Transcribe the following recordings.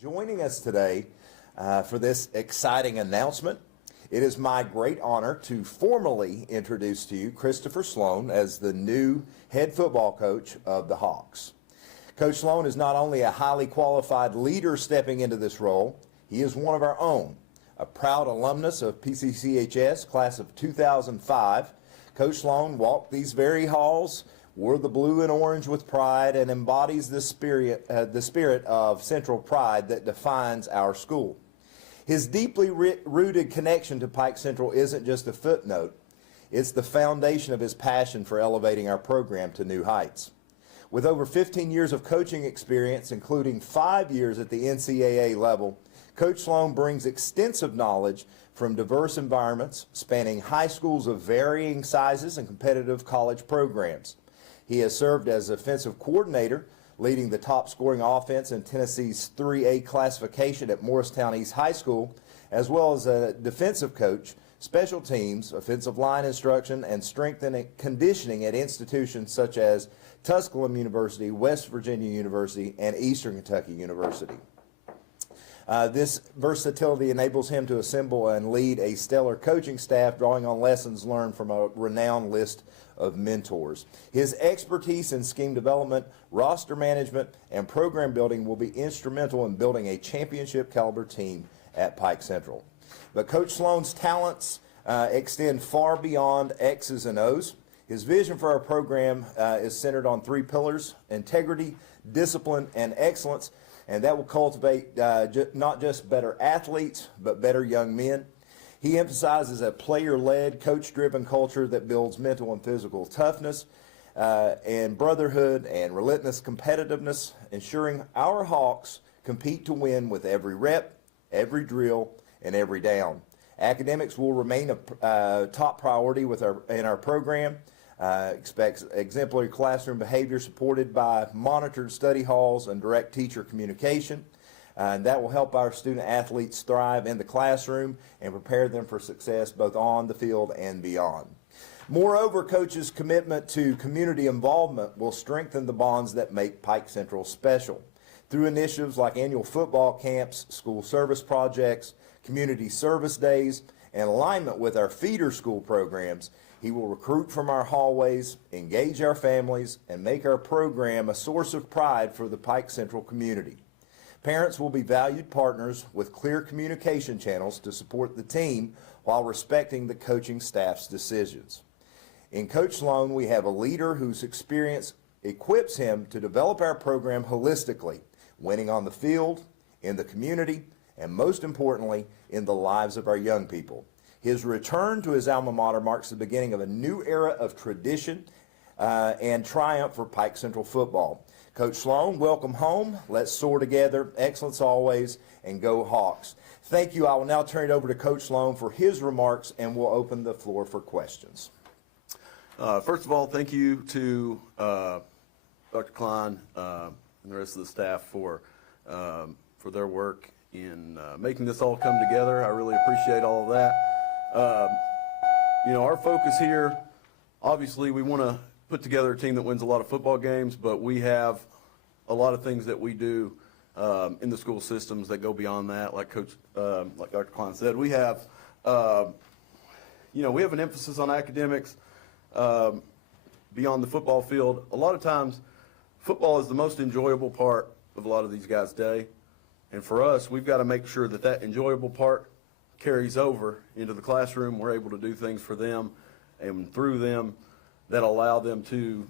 Joining us today for this exciting announcement. It is my great honor to formally introduce to you Christopher Slone as the new head football coach of the Hawks. Coach Slone is not only a highly qualified leader stepping into this role, he is one of our own, a proud alumnus of PCCHS, class of 2005. Coach Slone walked these very halls, wore the blue and orange with pride, and embodies the spirit of Central pride that defines our school. His deeply rooted connection to Pike Central isn't just a footnote. It's the foundation of his passion for elevating our program to new heights. With over 15 years of coaching experience, including 5 years at the NCAA level, Coach Slone brings extensive knowledge from diverse environments, spanning high schools of varying sizes and competitive college programs. He has served as offensive coordinator, leading the top scoring offense in Tennessee's 3A classification at Morristown East High School, as well as a defensive coach, special teams, offensive line instruction, and strength and conditioning at institutions such as Tusculum University, West Virginia University, and Eastern Kentucky University. This versatility enables him to assemble and lead a stellar coaching staff, drawing on lessons learned from a renowned list of mentors. His expertise in scheme development, roster management, and program building will be instrumental in building a championship caliber team at Pike Central. But Coach Slone's talents extend far beyond X's and O's. His vision for our program is centered on 3 pillars: integrity, discipline, and excellence, and that will cultivate not just better athletes, but better young men. He emphasizes a player-led, coach-driven culture that builds mental and physical toughness and brotherhood and relentless competitiveness, ensuring our Hawks compete to win with every rep, every drill, and every down. Academics will remain a top priority in our program. Expects exemplary classroom behavior supported by monitored study halls and direct teacher communication. And that will help our student athletes thrive in the classroom and prepare them for success both on the field and beyond. Moreover, Coach's commitment to community involvement will strengthen the bonds that make Pike Central special. Through initiatives like annual football camps, school service projects, community service days, and alignment with our feeder school programs, he will recruit from our hallways, engage our families, and make our program a source of pride for the Pike Central community. Parents will be valued partners with clear communication channels to support the team while respecting the coaching staff's decisions. In Coach Slone, we have a leader whose experience equips him to develop our program holistically, winning on the field, in the community, and most importantly, in the lives of our young people. His return to his alma mater marks the beginning of a new era of tradition and triumph for Pike Central football. Coach Slone, welcome home. Let's soar together. Excellence always, and go Hawks. Thank you. I will now turn it over to Coach Slone for his remarks, and we'll open the floor for questions. First of all, thank you to Dr. Klein and the rest of the staff for their work in making this all come together. I really appreciate all of that. Our focus here, obviously, we want to put together a team that wins a lot of football games, but we have a lot of things that we do in the school systems that go beyond that. Like like Dr. Klein said, we have an emphasis on academics beyond the football field. A lot of times, football is the most enjoyable part of a lot of these guys' day, and for us, we've got to make sure that that enjoyable part carries over into the classroom. We're able to do things for them and through them that allow them to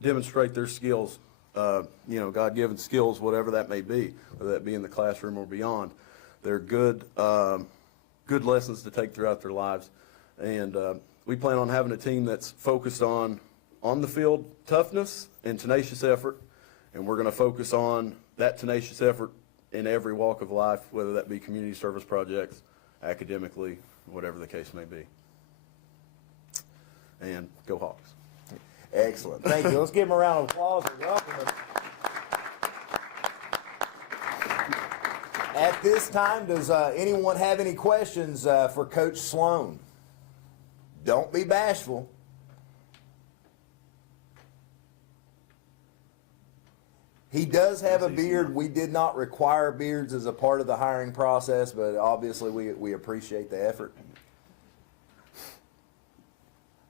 demonstrate their skills, God-given skills, whatever that may be, whether that be in the classroom or beyond. They're good lessons to take throughout their lives. And we plan on having a team that's focused on the field toughness and tenacious effort, and we're going to focus on that tenacious effort in every walk of life, whether that be community service projects, academically, whatever the case may be. And go Hawks. Excellent. Thank you. Let's give him a round of applause and welcome him. At this time, does anyone have any questions for Coach Slone? Don't be bashful. He does have a beard. We did not require beards as a part of the hiring process, but obviously we appreciate the effort.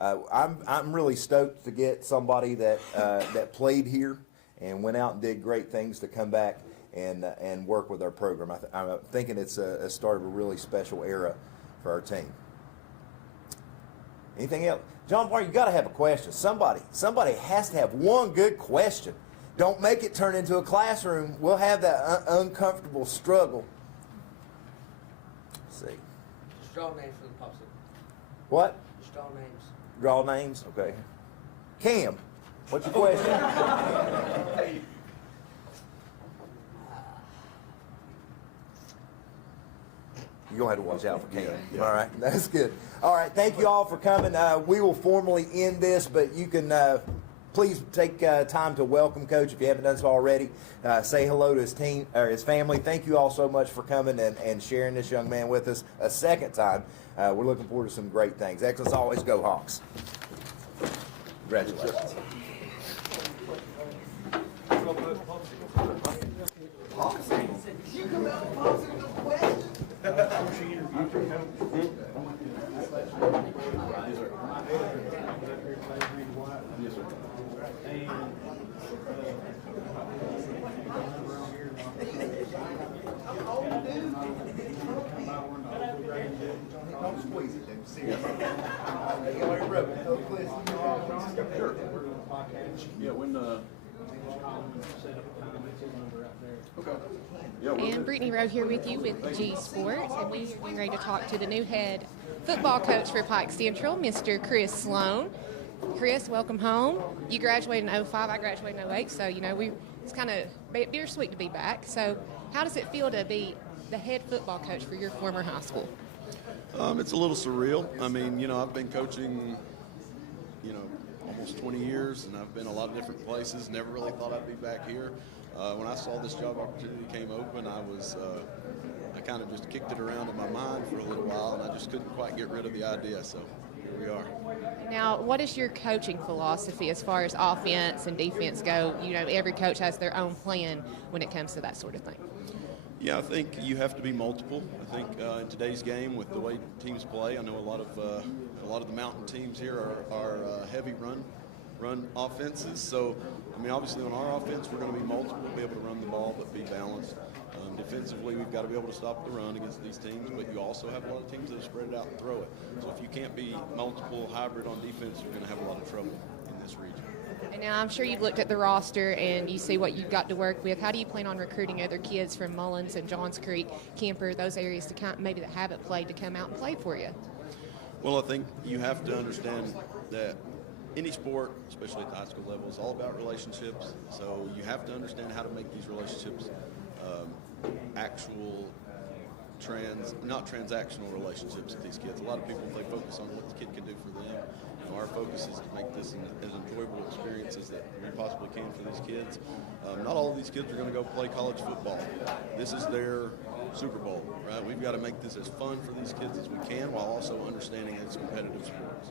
I'm really stoked to get somebody that played here and went out and did great things to come back and work with our program. I'm thinking it's a start of a really special era for our team. Anything else? John Barr, you got to have a question. Somebody has to have one good question. Don't make it turn into a classroom. We'll have that uncomfortable struggle. Let's see. Just draw names for the popsicle. What? Just draw names. Draw names? Okay. Cam, what's your question? You're going to have to watch out for Cam. Yeah. All right, that's good. All right, thank you all for coming. We will formally end this, but you can please take time to welcome Coach if you haven't done so already. Say hello to his team or his family. Thank you all so much for coming and sharing this young man with us a second time. We're looking forward to some great things. Excellence always, go Hawks. Congratulations. Don't squeeze it, dude. Seriously. Yeah, when okay. Yeah, And Brittany Rowe here with you with G Sports, and we're getting ready to talk to the new head football coach for Pike Central, Mr. Chris Slone. Chris, welcome home. You graduated in 05, I graduated in 08, so, it's kind of bittersweet to be back. So how does it feel to be the head football coach for your former high school? It's a little surreal. I mean, I've been coaching, almost 20 years, and I've been a lot of different places. Never really thought I'd be back here. When I saw this job opportunity came open, I kind of just kicked it around in my mind for a little while, and I just couldn't quite get rid of the idea. So here we are. Now, what is your coaching philosophy as far as offense and defense go? Every coach has their own plan when it comes to that sort of thing. Yeah, I think you have to be multiple. I think in today's game, with the way teams play, I know a lot of the mountain teams here are heavy run offenses. So, obviously on our offense, we're going to be multiple, be able to run the ball, but be balanced. Defensively, we've got to be able to stop the run against these teams, but you also have a lot of teams that are spread it out and throw it. So if you can't be multiple hybrid on defense, you're going to have a lot of trouble in this region. And now I'm sure you've looked at the roster and you see what you've got to work with. How do you plan on recruiting other kids from Mullins and Johns Creek, Kemper, those areas to maybe that haven't played to come out and play for you? Well, I think you have to understand that any sport, especially at the high school level, is all about relationships. So you have to understand how to make these relationships not transactional relationships with these kids. A lot of people, they focus on what the kid can do for them. Our focus is to make this as enjoyable experiences that we possibly can for these kids. Not all of these kids are going to go play college football. This is their Super Bowl, right? We've got to make this as fun for these kids as we can while also understanding it's competitive sports.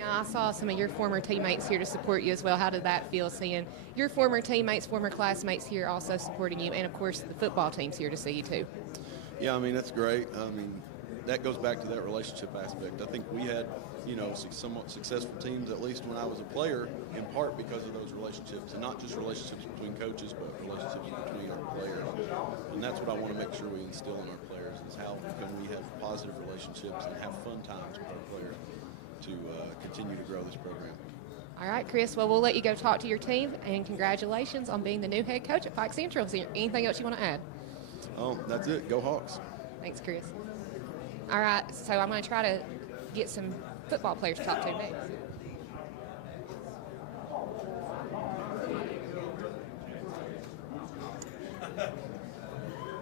Now, I saw some of your former teammates here to support you as well. How did that feel, seeing your former teammates, former classmates here also supporting you, and, of course, the football team's here to see you too? Yeah, that's great. That goes back to that relationship aspect. I think we had, somewhat successful teams, at least when I was a player, in part because of those relationships, and not just relationships between coaches, but relationships between our players. And that's what I want to make sure we instill in our players, is how can we have positive relationships and have fun times with our players to continue to grow this program. All right, Chris, well, we'll let you go talk to your team, and congratulations on being the new head coach at Pike Central. Is there anything else you want to add? Oh, that's it. Go Hawks. Thanks, Chris. All right, so I'm going to try to get some football players to talk to next.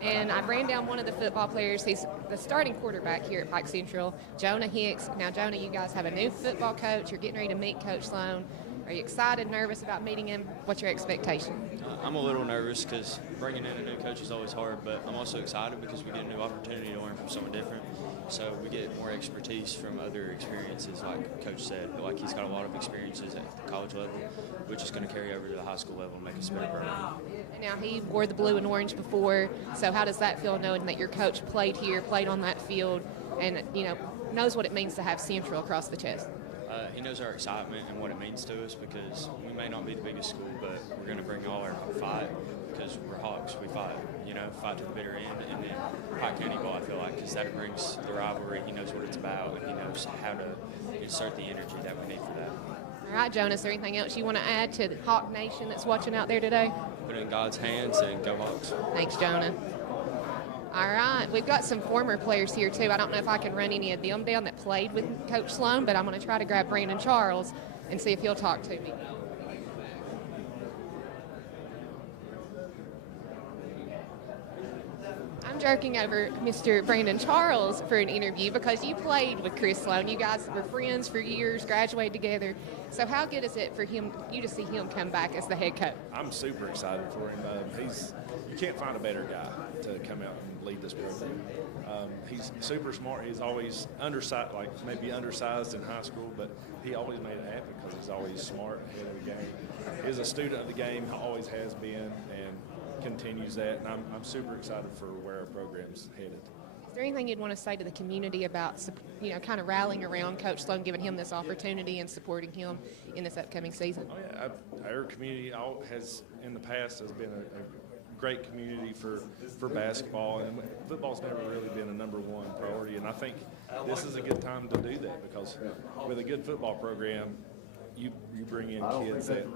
And I ran down one of the football players. He's the starting quarterback here at Pike Central, Jonah Hicks. Now, Jonah, you guys have a new football coach. You're getting ready to meet Coach Slone. Are you excited, nervous about meeting him? What's your expectation? I'm a little nervous because bringing in a new coach is always hard, but I'm also excited because we get a new opportunity to learn from someone different. So we get more expertise from other experiences, like Coach said. Like he's got a lot of experiences at the college level, which is going to carry over to the high school level and make us a better program. And now he wore the blue and orange before, so how does that feel knowing that your coach played here, played on that field, and knows what it means to have Central across the chest? He knows our excitement and what it means to us because we may not be the biggest school, but we're going to bring all our fight because we're Hawks. We fight, fight to the bitter end. And then Pike County ball, I feel like, because that brings the rivalry. He knows what it's about, and he knows how to insert the energy that we need for that. All right, Jonas, is there anything else you want to add to the Hawk Nation that's watching out there today? Put it in God's hands and go Hawks. Thanks, Jonah. All right, we've got some former players here, too. I don't know if I can run any of them down that played with Coach Slone, but I'm going to try to grab Brandon Charles and see if he'll talk to me. I'm jerking over Mr. Brandon Charles for an interview because you played with Chris Slone. You guys were friends for years, graduated together. So how good is it for you to see him come back as the head coach? I'm super excited for him. You can't find a better guy to come out and lead this program. He's super smart. He's always undersized in high school, but he always made it happen because he's always smart, ahead of the game. He's a student of the game, always has been, and continues that. And I'm super excited for where our program's headed. Is there anything you'd want to say to the community about, kind of rallying around Coach Slone, giving him this opportunity and supporting him in this upcoming season? Oh yeah, our community has in the past has been a great community for basketball, and football's never really been a number one priority. And I think this is a good time to do that because with a good football program, you bring in kids that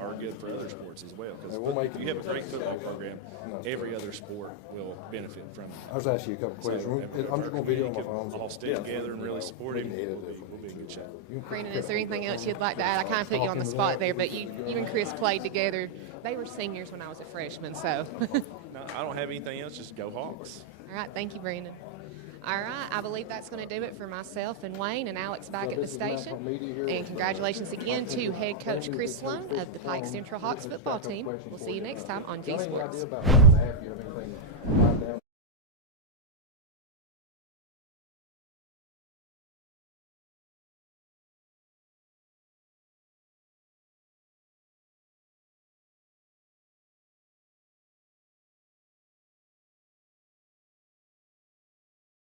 are good for other sports as well. Because if you have a great football program, every other sport will benefit from it. I was asking you a couple questions. I'm just going to video on my phone. All stick together and really support him. We'll be in good shape. Brandon, is there anything else you'd like to add? I kind of put you on the spot there, but you and Chris played together. They were seniors when I was a freshman, so. No, I don't have anything else. Just go Hawks. All right, thank you, Brandon. All right, I believe that's going to do it for myself and Wayne and Alex back at the station. And congratulations again to head coach Chris Slone of the Pike Central Hawks football team. We'll see you next time on G Sports.